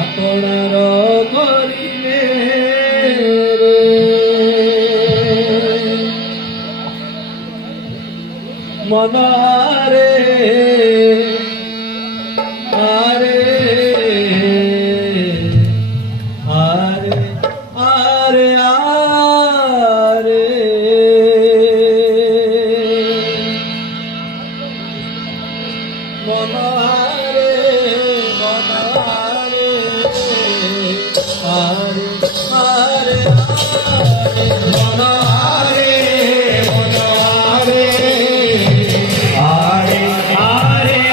আপনার করিলে মনারে আরে আরে আরে আরে মনারে মনারে আরে আরে আরে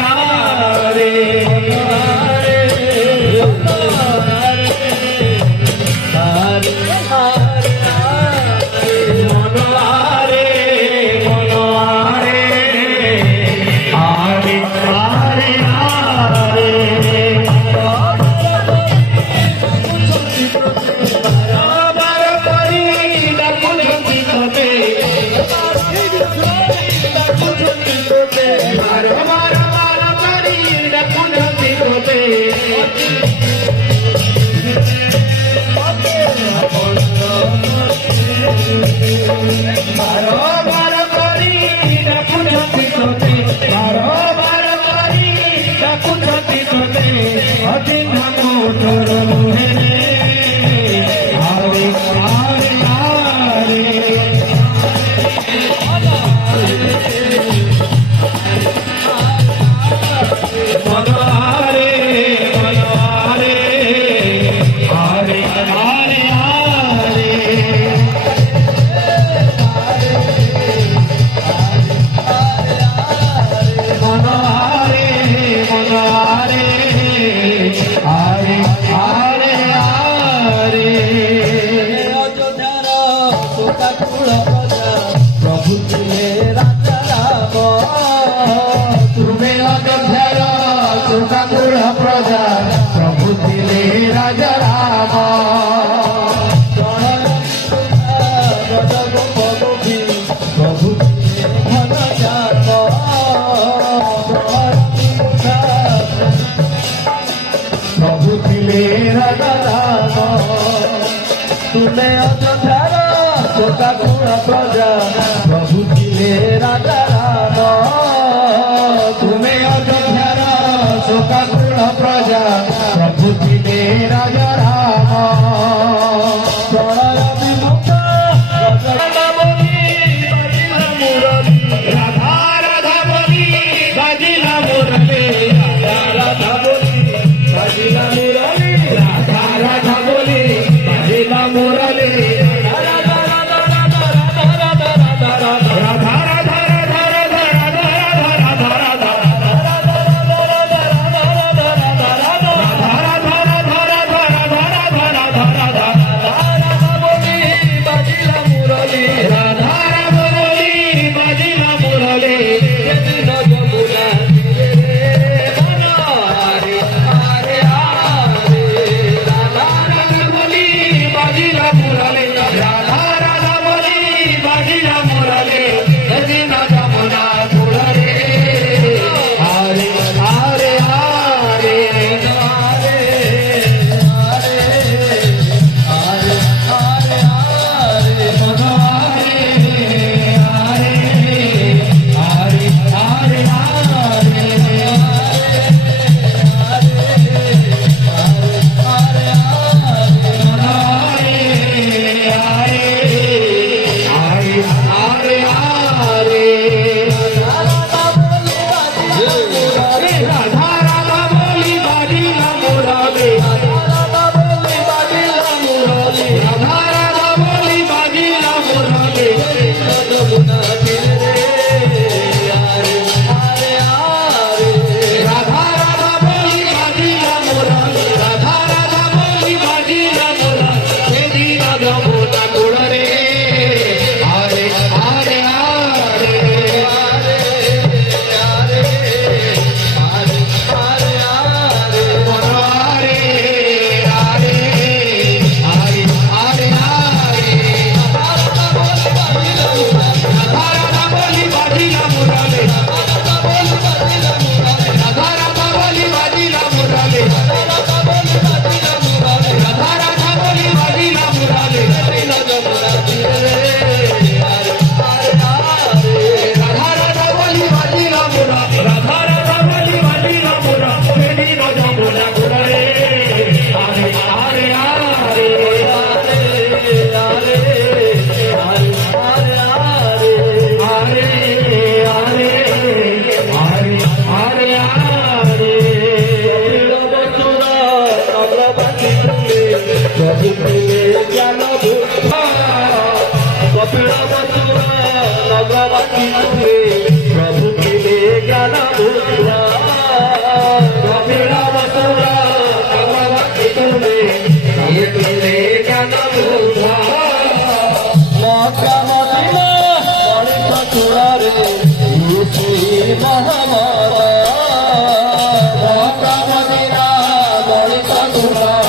মনারে মনারে प्रजा प्रभु दिले राजा राम प्रभु धन जात प्रभु दिले राजा राम तुमे अयोध्यार शोकाकुल प्रजा प्रभु दिले राजा राम तुमे अयोध्यार शोकाकुल प्रजा प्रभु दिले राजा राम प्रलय विमुक्त राधा राधा बोली बाजिला मुरली राधा बोली बाजिला मुरली राधा राधा बोली बाजिला मुरली राधा নগরবাসী তুলে প্রভু পেলে জ্ঞান বুদ্ধ কপিল মথুরা নগরবাসী তুলে প্রভু পেলে জ্ঞান বুদ্ধ কপিল মথুরা নগরবাসী তুলে পেলে জ্ঞান বুদ্ধ মক্কা মদিনা মনিষ চূড়ারে মহামারা মক্কা মদিনা মনিষ চূড়া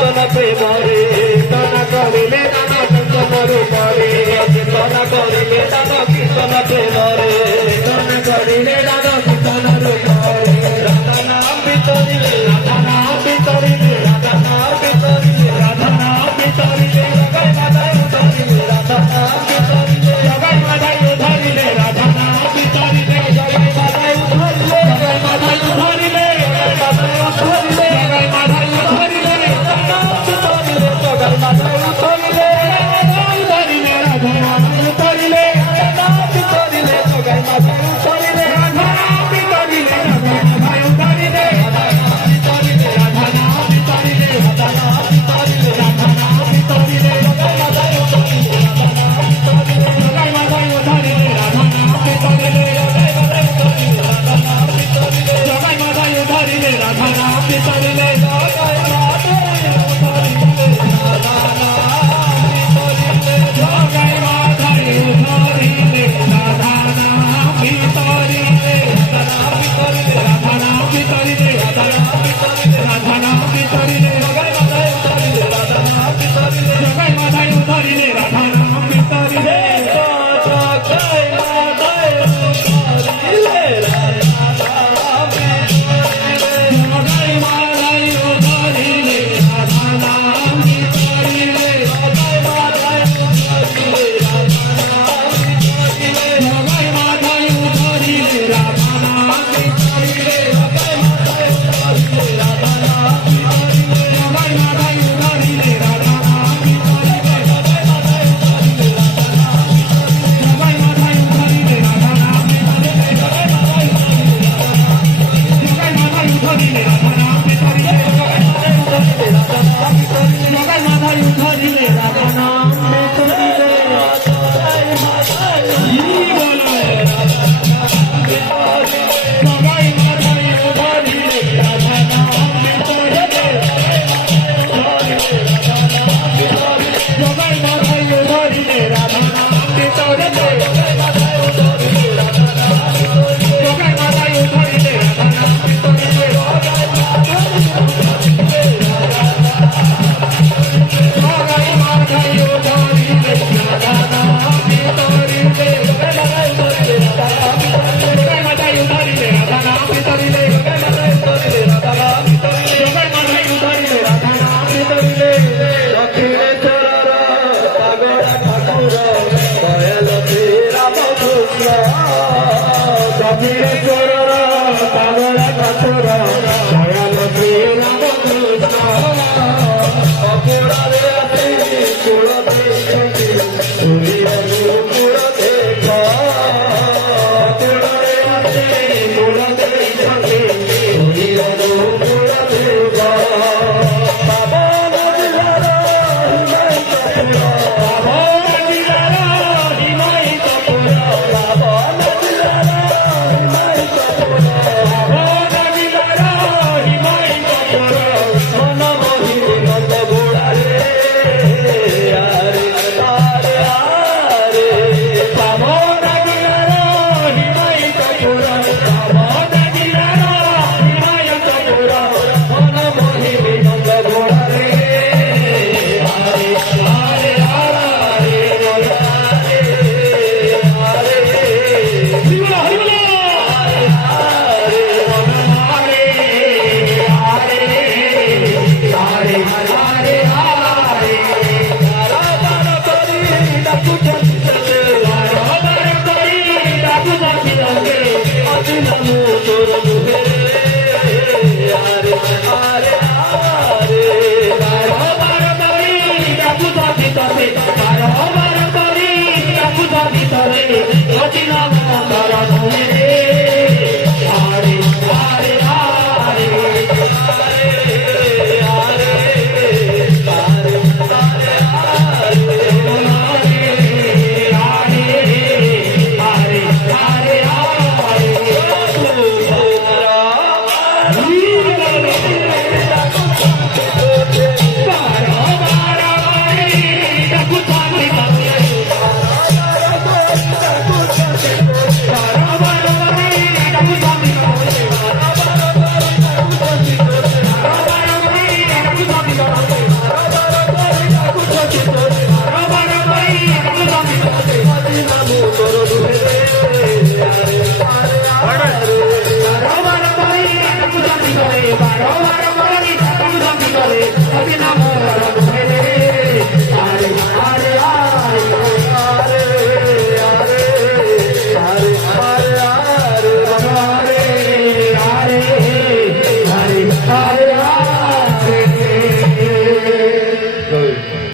কীর্তন প্রেমরে কীর্তন করিলে দান চন্দন রূপরে কীর্তন করিলে দান কীর্তন প্রেমরে কীর্তন করিলে দান কীর্তন রূপরে রাধা নাম ভিতরিলে রাধা নাম ভিতরিলে রাধা নাম ভিতরিলে রাধা নাম ভিতরিলে জগাই মাথায় উঠরিলে রাধা নাম ভিতরিলে জগাই মাথায় উঠরিলে রাধা নাম ভিতরিলে জগাই মাথায় উঠরিলে জগাই মাথায় উঠরিলে জগাই মাথায় উঠরিলে জগাই মাথায় উঠরিলে রাধা নাম ভিতরিলে জগাই মাথায় উঠরিলে রাধা নাম ভিতরিলে রাধা নাম ভিতরিলে জগাই মাথায় উঠরিলে রাধা নাম ভিতরিলে রাধা মাথায় উঠরিলে রাধা নাম ভিতরিলে রাধা নাম ভিতরিলে রাধা নাম ভিতরিলে রাধা নাম ভিতরিলে জগাই মাথায় উঠরিলে রাধা নাম ভিতরিলে জগাই মাথায় উঠরিলে রাধা নাম ভিতরিলে জগাই মাথায় উঠরিলে রাধা নাম ভিতরিলে জগাই মাথায় উঠরিলে রাধা নাম ভিতরিলে জগাই মাথায় উঠরিলে রাধা নাম ভিতরিলে জগাই মাথায় উঠরিলে রাধা নাম ভিতরিলে রাধা নাম ভিতরিলে রাধা নাম ভিতরিলে রাধা নাম ভিতরিলে রাধা নাম ভিতরিলে জগাই মাথায় উঠরিলে রাধা নাম ভিতরিলে জগাই মাথায় উঠরিলে রাধা নাম ভিতরিলে জগাই মাথায় উঠরিলে রাধা নাম ভিতরিলে জগাই মাথায় উঠরিলে রাধা নাম ভিতরিলে জগাই মাথায় উঠরিলে রাধা নাম ভিতরিলে জগাই মাথায় উঠরিলে রাধা নাম ভিতরিলে জগাই মাথায় উঠরিলে রাধা নাম ভিতরিলে জগাই মাথায় উঠরিলে রাধা নাম ভিতরিলে জগাই মাথায় উঠরিলে রাধা নাম ভিতরিলে জগাই মাথায় উঠরিলে রাধা নাম ভিতরিলে জগাই মাথায় উঠরিলে রাধা নাম জগাই মাথায় উঠরিলে রাধা নাম ভিতরিলে জগাই মাথায় উঠরিলে রাধা নাম ভিতরিলে জগাই মাথায় উঠরিলে রাধা নাম ভিতরিলে জগাই মাথায় জীবনে রাধা নাম ভিতরিলে জগাই মাথায় উঠরিলে রাধা নাম ভিতরিলে জগাই মাথায় উঠরিলে রাধা নাম ভিতরিলে জগাই মাথায় উঠরিলে রাধা নাম ভিতরিলে জগাই মাথায় উঠরিলে রাধা নাম ভিতরিলে জগাই মাথায় উঠরিলে জগাই মাথায় উঠরিলে রাধা নাম ভিতরিলে জগাই মাথায় উঠরিলে রাধা নাম ভিতরিলে জগাই মাথায় উঠরিলে রাধা নাম ভিতরিলে জগাই মাথায় উঠরিলে রাধা নাম ভিতরিলে জগাই মাথায় উঠরিলে রাধা নাম ভিতরিলে দক্ষিণেশ্বরর পাগড়া ঠাকুর দয়াল শ্রী রামকৃষ্ণ দক্ষিণেশ্বরর পাগড়া ঠাকুর দয়াল শ্রী রামকৃষ্ণ অপুরারে আছে কুলতে সঙ্গী পুরতে অপুরারে আছে কুলতে সঙ্গী পুরতে পাবন দিলার হিমায়িত পুর পাবন দিলার হিমায়িত পুর পাবন দিলার হিমায়িত পুর মন মোহিনী মত গোড়ারে আরে আরে আরে পাবন দিলার হিমায়িত পুর পাবন দিলার হিমায়িত পুর মন মোহিনী মত গোড়ারে আরে আরে আরে Hare